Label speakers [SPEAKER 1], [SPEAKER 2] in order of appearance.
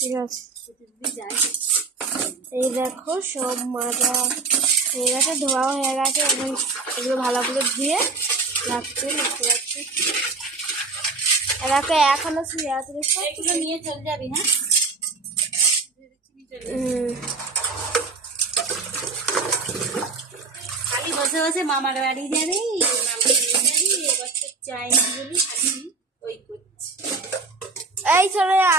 [SPEAKER 1] ঠিক আছে। এই দেখো সব মাজা হয়ে গেছে ধোয়াও হয়ে গেছে এখন এগুলো ভালো করে ধুয়ে রাখতে দেখতে পাচ্ছি। দেখো এখনও শুয়ে আছে
[SPEAKER 2] এগুলো নিয়ে চলে যাবি হ্যাঁ? খালি বসে বসে মামার বাড়ি যাবি চাইনি বলি ওই করছি।
[SPEAKER 1] এই চলে যা।